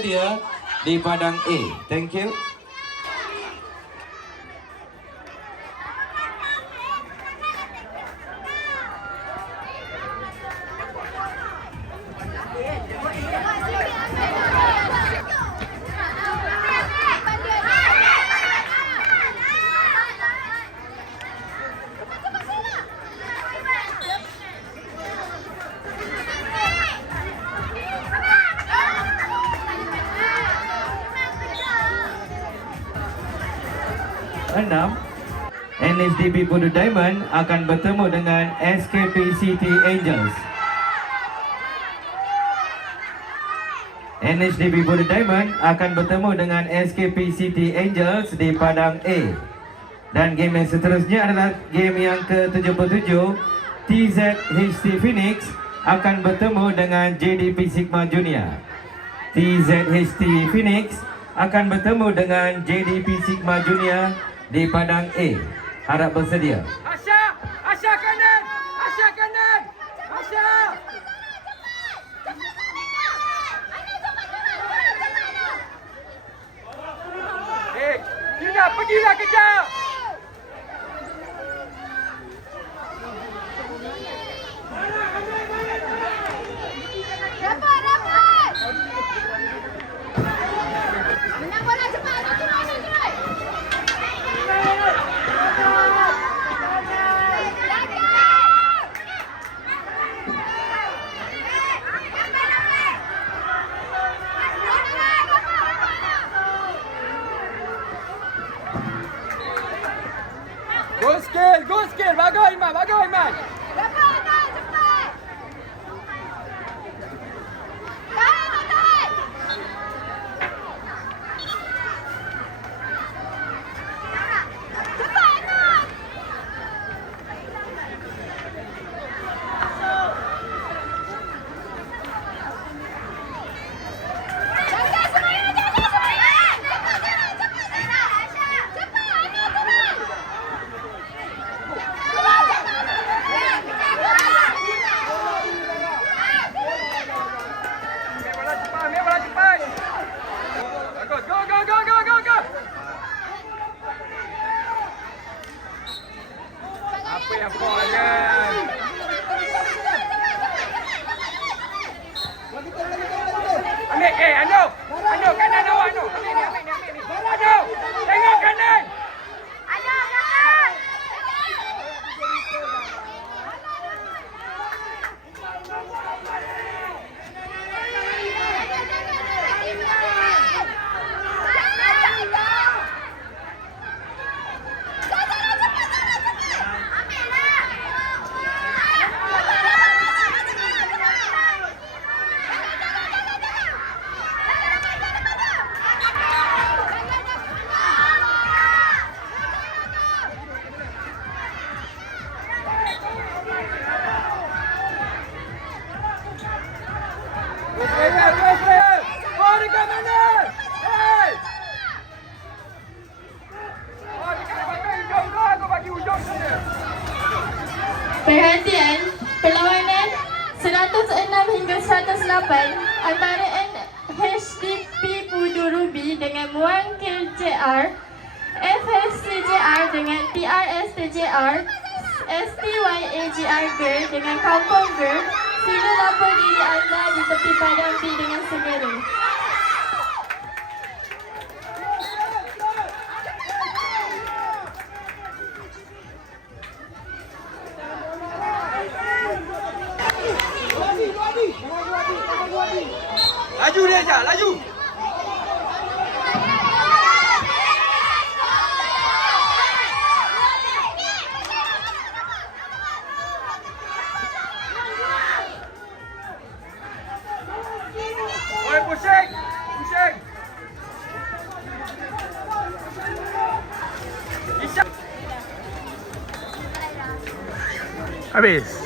dia di Padang A. Thank you. Enam, NSDB Pudu Diamond akan bertemu dengan SKP City Angels. NSDB Pudu Diamond akan bertemu dengan SKP City Angels di Padang A. Dan game yang seterusnya adalah game yang ke-77. TZHT Phoenix akan bertemu dengan JDP Sigma Junior. TZHT Phoenix akan bertemu dengan JDP Sigma Junior di Padang A. Harap bersedia. Asya! Asya kanan! Asya kanan! Asya! Tina, pergilah kejar! Dapat! Menang bola cepat! Go skill! Bagus Iman! Bagus Iman! Dapat! Cepat! Tahan! Cepat Iman! Jaga semuanya! Jaga semuanya! Apa yang boleh? Ambil, Anu! Anu, kanan awak, Anu! Ambil ni! Anu! Tengok kanan! Ada belakang! Perhatian, perlawanan 106 hingga 108 antara NHDP Pudu Ruby dengan Muang KJR, FSCJR dengan TRS-TJR, STYAGR Girl dengan Kampung Girl. Sila lapor diri anda di tepi padang B dengan segera. Laju dia je, laju! Oi, pusing! Pusing! Habis.